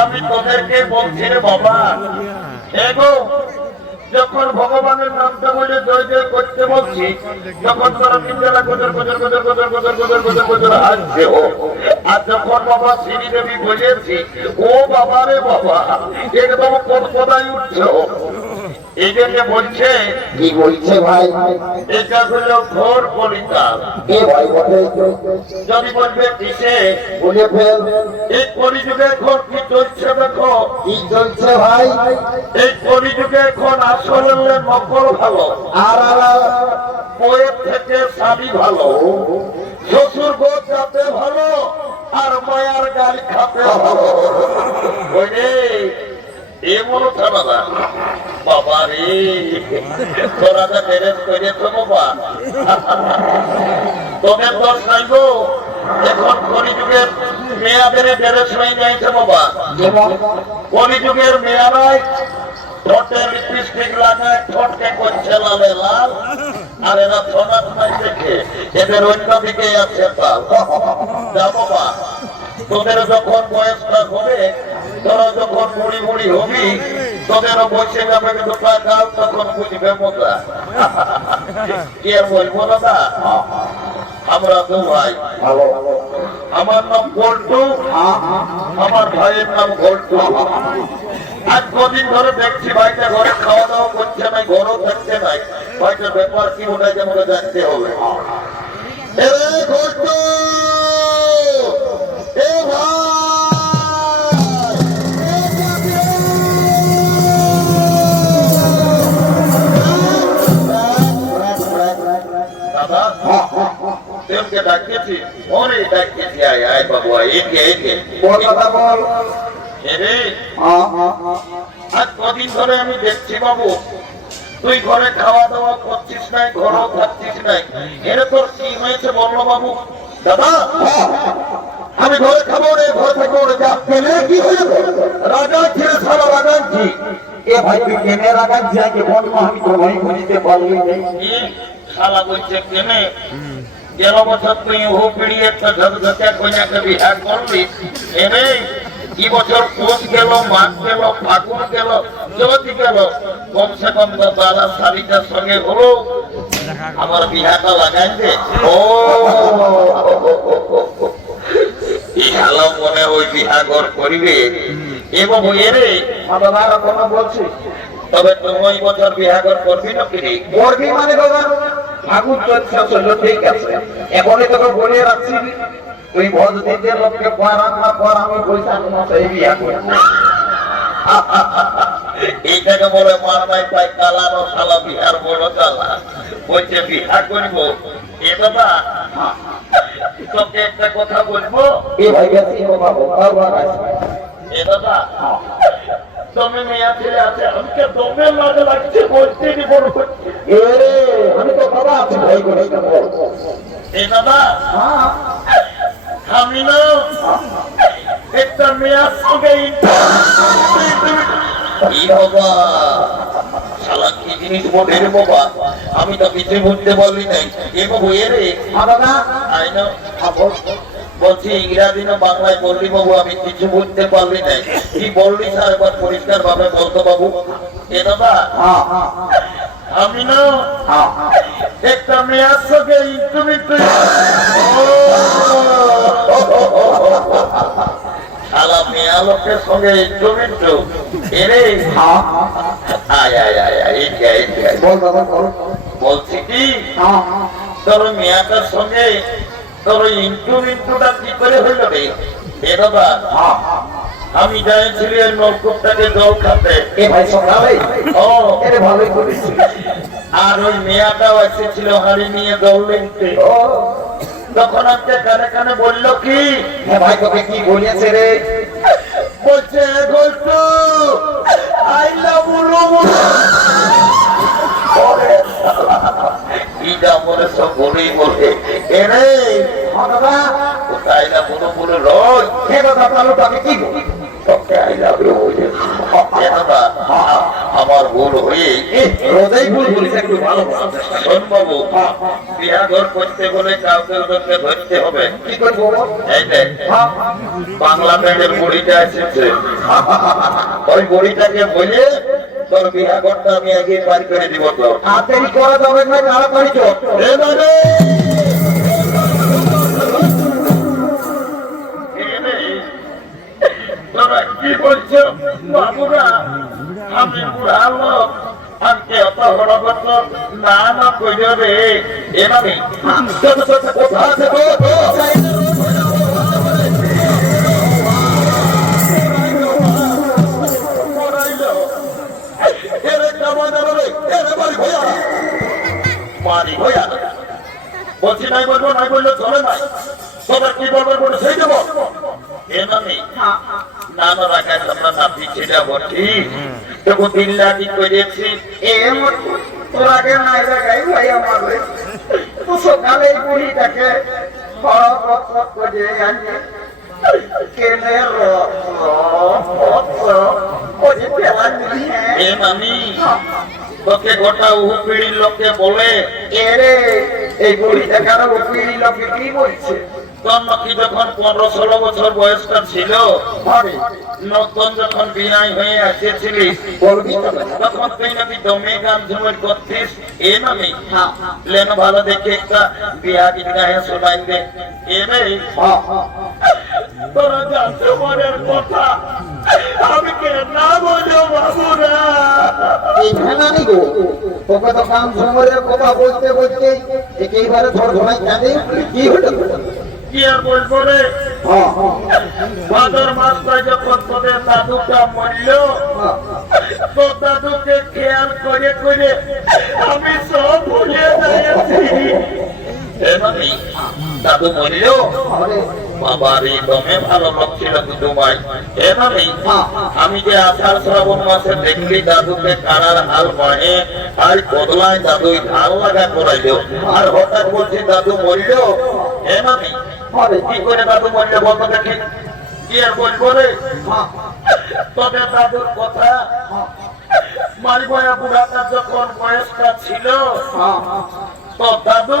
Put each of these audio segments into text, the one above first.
আমি তোদেরকে বলছি রে বাবা এগো যখন ভগবানের নামটা বলে জয় জয় করতে বলছি যখন তারা তিনবেলা গোজর গোজর গোজর গোজর গোজর গোজর গোজর গোজর আসছে ও আর যখন বাবা শ্রী দেবী বলেছি, ও বাবা রে বাবা, একদম কোথায় উঠছে। এই জন্য বলছে কি বলছে ভাই? এটা হলো ঘোর কলিকাল কে ভাই বলে? যদি বলবে কিসে? বলে ফেল। এই কলিযুগে এখন কি চলছে দেখো? কি চলছে ভাই? এই কলিযুগে এখন আসলে নকল ভালো। আর আর বইয়ের থেকে স্বামী ভালো। শ্বশুর গো যাতে ভালো আর মায়ার গাড়ি খাতে ভালো। ওই রে এ মনে বাবা আর এরা সোনার নাই দেখে এদের যখন বয়সটা হবে, তোরা যখন বুড়ি বুড়ি হবি তোদেরও বসে যাবে কিন্তু কাল তখন বুঝবে মজা কি বলব না আমরা দু ভাই ভালো ভালো আমার নাম গোল্টু আমার ভাইয়ের নাম গোল্টু আজ কদিন ধরে দেখছি ভাইটা ঘরে খাওয়া দাওয়া করছে নাই ঘরও থাকছে নাই ভাইটার ব্যাপার কি ওটাই আমাকে জানতে হবে এ গোল্টু এ ভাই ডাকিয়েছি ওরে ডাকিয়েছি আয় আয় বাবু আয় একে একে কথা বল। এরে হ্যাঁ, হ্যাঁ, হ্যাঁ। আজ কদিন ধরে আমি দেখছি বাবু তুই ঘরে খাওয়া দাওয়া করছিস নাই ঘরেও থাকছিস নাই। এরে তোর কি হয়েছে বলল বাবু? দাদা আমি ঘরে খাব রে ঘরে থাকব রে যা। কেনে কি হয়েছে? রাজা ছেড়ে সারা রাজাচ্ছি এ ভাই তুই কেনে রাখার যাকে বল না আমি তো ভাই বুঝতে পারলি না। কি? শালা বলছে কেনে? গেল বছর তুই হু পিড়ি একটা ঝকঝকে কন্যাকে বিহার করলি এনে কি বছর পৌষ গেল মাঘ গেল, ফাগুন গেল, জ্যোতি গেল। কমসে কম দাদা শাড়িটার সঙ্গে হলো। আমার বিহাটা ও ইহালো মনে ওই করিবে। এবং বলছি তবে তুমি ওই বছর বিহাগর করবি না করবি মানে ঠাকুর চলছে চলল ঠিক আছে। এখনই তোকে বলে রাখছি। তুই ভোজ দিতে লোককে পড়ান না পর আমি বৈশাখ মাসে বিয়া করব। এইটাকে বলে মারমাই পাই কালানো শালা বিহার বড় চালা বলছে বিহা করব? এ বাবা তোকে একটা কথা বলব? এ ভাই গেছি ও বাবু আছে এ বাবা তুমি মেয়া ছেলে আছে আমাকে দমে লাগে লাগছে বলতে নি বড় এ আমি তো বাবা আছি ভাই করে এ বাবা হ্যাঁ আমি না একটা মেয়ার সঙ্গে কি বাবা শালা কি জিনিস বাবা? আমি তো কিছু বুঝতে পারলি নাই। এ বাবু এ রে। আই না। বলছি ইংরাজি না বাংলায় বললি বাবু আমি কিছু বুঝতে পারলি নাই। কি বললি স্যার? একবার পরিষ্কার ভাবে বলতো বাবু। এ দাদা আমি না একটা মেয়ার সঙ্গে তুমি শালা মেয়া লোকের সঙ্গে এরে আয় আয় আয় আয় বলছি কি? তোর মেয়াটার সঙ্গে তোর ইন্টু ইন্টুটা কি করে হইল রে? এ বাবা আমি যাইছিলি ওই নলকূপটাকে জল খাতে আর ওই মেয়াটাও এসেছিল হাড়ি নিয়ে জল ও। তখন আজকে কানে কানে বলল কি? ভাই তোকে কি বলেছে রে? বলছে গোলটু আই লাভ যা মনে বলেই বলে। এরে কোথায় না তাহলে তোকে কি আমার ভুল হয়ে রোজাই ভুল বলিস একটু ভালো বল। বিয়া ঘর করতে গেলে কাউকে ওদেরকে ধরতে হবে। কি করব এই দেখ হ্যাঁ, বাংলা ব্যাংকের বুড়িটা এসেছে। ওই বুড়িটাকে বলে তোর বিয়া ঘরটা আমি আগে পার করে দিব তো। তাড়াতাড়ি করা যাবে না তাড়াতাড়ি চল এ রে, তোরা কি বলছো? বাবুরা আমি বুড়া লোক। আমাকে অত বড় না না কইল রে এভাবে কোথা বাড়ি ভয়া। বলছি, নাই বলব, নাই বললে চলে নাই। তোমার কি বলব বলে সেই দেবো। এ মানে নানা রাখার আমরা নাতি ছেড়া বটি তবু দিন লাগি করেছি এ মোর তোরাকে নাই দেখাই ভাই আমার তো সকালে বুড়িটাকে বড় তোকে গোটা উপিড়ির লোকে বলে এরে এই বুড়িটা কেন পিড়ি লোকে কি বলছে? যখন পনেরো ষোলো বছর বয়সটা ছিল নতুন যখন বিনাই হয়ে না। তখন তুই নাকি দমে গান ঝুমের করতিস? এ হ্যাঁ, লেন ভালো দেখে একটা বিয়া গীত গায়ে শোনাই দে এ। তোরা জানতে মনের কথা। আমি কে না বলো বাবুরা এই ভেনানি গো। তোকে তো কাম সময়ের কথা বলতে বলতে একেবারে ধর ধরাই কাঁদে। কি হলো? কি আর বলব রে? হ্যাঁ, ভাদর মাসটা যখন তোদের দাদুটা মরল। তো দাদুকে খেয়াল করে করে আমি সব ভুলে যাচ্ছি দাদু মরল বাবার এই দমে ভালো লোক ছিল এভাবেই আমি যে আষাঢ় শ্রাবণ মাসে দেখলি দাদুকে কানার হাল বাহে আর কদলায় দাদুই ঢাল লাগা করাইল আর হঠাৎ বলছি দাদু মরল কি করে দাদু মরল বলতো দেখি। কি আর বলব রে? হ্যাঁ, দাদুর কথা? মারিবয়া বুড়াটা যখন বয়সটা ছিল। তো দাদু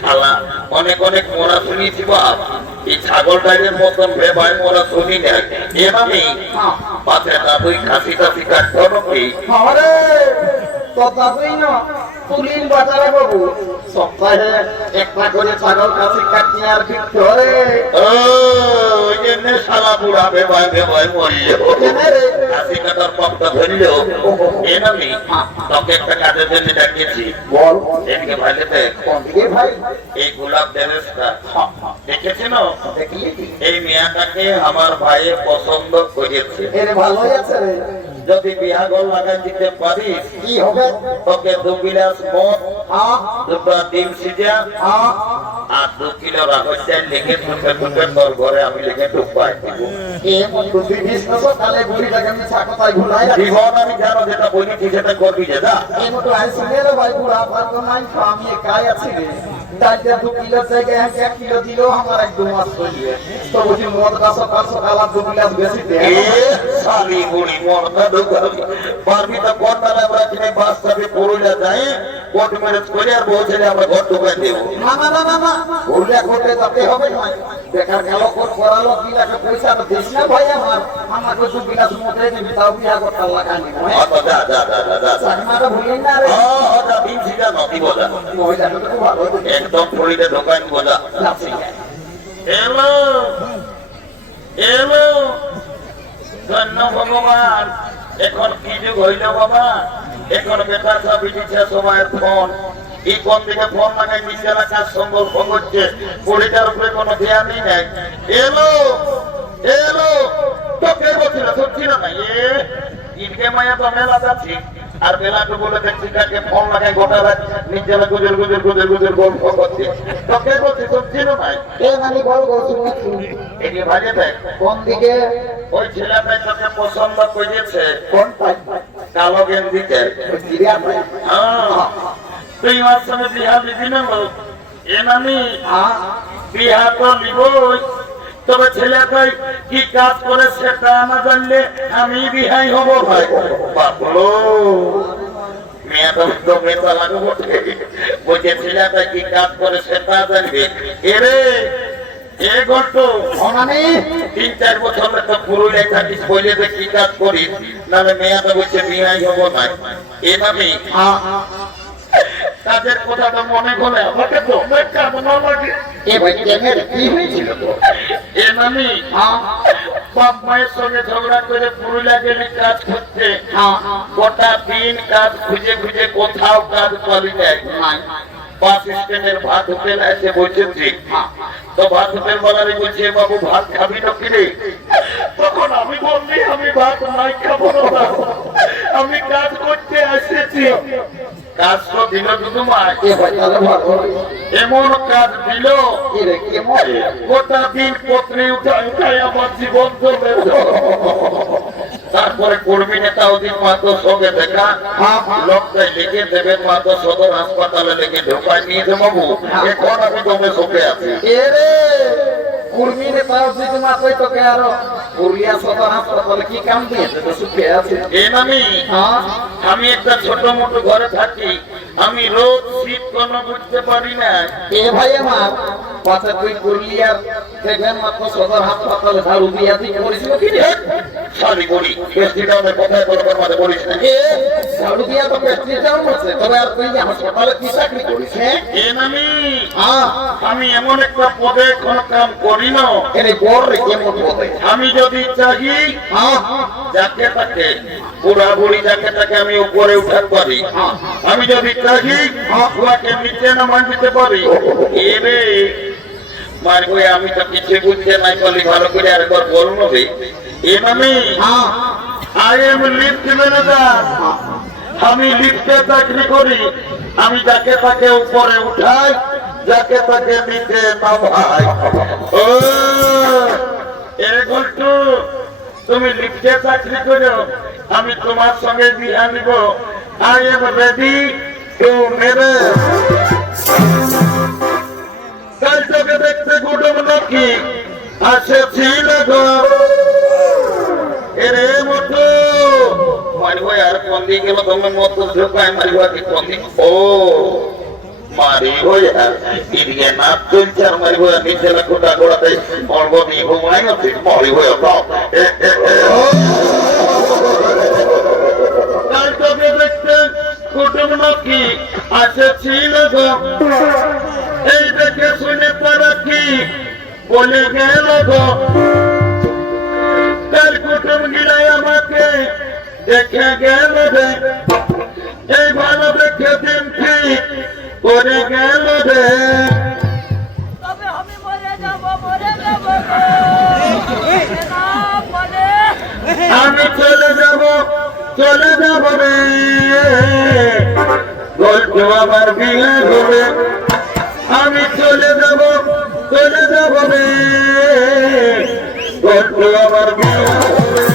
শালা অনেক অনেক মোরা শুনেছি বাপ এই ছাগল গাইডের মতন বেভাই মোরা শুনি না। এভাবেই পাশে দাদুই খাসি খাসি কাজ আরে, তো দাদুই বাজারে বাবু। সপ্তাহে একটা করে ছাগল কাছে ও বুড়া কাটার ধরল। তোকে একটা কাজের জন্য ডাকিয়েছি। বল। এদিকে ভাই। এই গোলাপ দেবেশটা দেখেছেন? এই মেয়াটাকে আমার ভাইয়ে পছন্দ করেছে। এর ভালোই আছে রে। যদি বিহাগল লাগাই দিতে পারিস কি হবে? তোকে দু গিলাস মদ দুটো ডিম সিজা আর দু কিলো রাগর লিখে ঢুকে ঢুকে তোর ঘরে আমি লিখে ঢুকবাই দিব। আমি জীবন জানো যেটা বলেছি সেটা করবি যে যা। এই মতো আইসি রে ভাই বুড়া আপনার তো নাই তো আমি একাই আছি রে। ডালটা দু কিলো জায়গায় আমাকে এক কিলো দিলেও আমার এক দু মাস তো বুঝি মদ কা সকাল সকাল দু গিলাস বেশি দে এ শালি বুড়ি মরদা ঢুকালি পারবি তো কোন বেলা আমরা কিনে বাস চাপে পুরুলিয়া যাই কোর্ট ম্যারেজ করে আর বউ আমরা ঘর ঢুকাই দেবো। না না না না না পুরুলিয়া করতে যেতে হবে নয় বেকার গেল কোন করালো কি লাগে পয়সা তো দিস না ভাই আমার। আমাকে দু বিঘা সমুদ্রে দিবি তাও বিয়া করতে লাগানি আচ্ছা যা যা যা যা যা যা চাকমাটা ভুলি না রে। হ্যাঁ যা দিন সিটা নদী বোঝা মহিলাটা তো ভালো। একদম বোঝা এলো এলো, ধন্য ভগবান, এখন কি যুগ হইল বাবা? এখন বেটা সব দিচ্ছে সময়ের ফোন। এই কোন দিকে ফোন লাগাই নিচে কাজ সম্ভব হচ্ছে। পরিটার উপরে কোনো ধ্যানই নাই। এলো এলো তো কে বলছিল সত্যি না এ, ইনকে মায়া তো মেলা যাচ্ছি আর বেলাটু বলে দেখছি কাকে ফোন লাগাই গোটা রাত নিচে গুজর গুজর গুজর গুজর গল্প করছে। তো কে বলছি সত্যি না ভাই কে নানি ভাজে দেখ কোন দিকে? ওই ছেলেটাই তোকে পছন্দ করেছে কোন পাই? কালো পাই। হ্যাঁ। তুই আমার সঙ্গে বিহা দিবি না এ নামি হ্যাঁ। বিহা তো নিবই তবে ছেলেটাই কি কাজ করে সেটা না জানলে আমি বিহাই হব ভাই। বাবলো মেয়েটা তো মেয়েটা লাগবে বলছে ছেলেটা কি কাজ করে সেটা জানবে এরে এ গল্প অনানি। তিন চার বছর তো পুরুলিয়ায় থাকিস বলে কি কাজ করিস? নাহলে মেয়েটা বলছে বিহাই হব না এ নামি। হ্যাঁ কথাটা মনে করে আমাকে তো অনেক কামনা লাগে। এ কি হয়েছিল তো বাস স্ট্যান্ডের ভাত হোটেল বসেছি তো ভাত হোটেল বলছে, বাবু, ভাত খাবি না কিরে তখন আমি বললি আমি ভাত নাই খাব না আমি কাজ করতে এসেছি। তারপরে কর্মী নেতা অধিক মাত্র সঙ্গে দেখা। লোকটাই লিখে দেবেন মাত্র সদর হাসপাতালে লিখে ঢোকায় নিয়ে যাব। এখন আমি তোমরা সুখে আছি। এ রে কুর্মি রে তাও যদি মা কই আরও সদর হাসপাতালে কি কাম দিয়েছে তো সুখে আছে এ নামি হ্যাঁ? আমি একটা ছোট মোট ঘরে থাকি। আমি রোজ শীত কোনো বুঝতে পারি না। এ ভাই আমার কথা তুই পুরুলিয়ার দেখবেন মাত্র সদর হাসপাতালে ঝাড়ু দিয়া দিয়ে কি রে? সারি করি বেশিটা আমি কোথায় করবার মাঝে বলিস না ঝাড়ু দিয়া তো বেশি আছে তবে আর তুই হাসপাতালে কি চাকরি করিস হ্যাঁ? এ নামি হ্যাঁ। আমি এমন একটা পদে কোনো কাম করি না। এরে বড় রে কেমন বলে আমি যদি চাহি হ্যাঁ। যাকে তাকে বুড়া বুড়ি যাকে তাকে আমি উপরে উঠাতে পারি। আমি যদি চাহি নিচে নামান দিতে পারি। এরে মারবো আমি তো কিছু বুঝতে নাই বলি ভালো করে আরেকবার বলুন রে এ মানে হ্যাঁ। I am lift manager. আমি লিফটে চাকরি করি। আমি যাকে তাকে উপরে উঠাই যাকে তাকে নিচে নামাই। ও এ গল্টু তুমি লিফটে চাকরি করো। আমি তোমার সঙ্গে বিয়া নিব। আই এম রেডি টু কাল তোকে দেখতে কুটুম নাকি? আসেছিল গো। এরে মোটু মারিব আর কোন দিকে গেল তুমি মত ঢোকায় মারিব কি কোন দিক ও মারিব আর এদিকে নাচ চলছে আর মারিব নিচে না কোটা গোড়াতে মরব নি ঘুমাই না ঠিক মরিব কাল তোকে এই দেখে শুনে তারা কি বলে গেল গো। তার কুটুম গিলাই আমাকে দেখে গেল রে। এই ভালো দেখে দিন ঠিক করে গেল রে। আমি চলে যাব চলে যাব রে। গল্প আমার বিয়ে হবে আমি চলে যাব চলে যাব রে আমার হবে।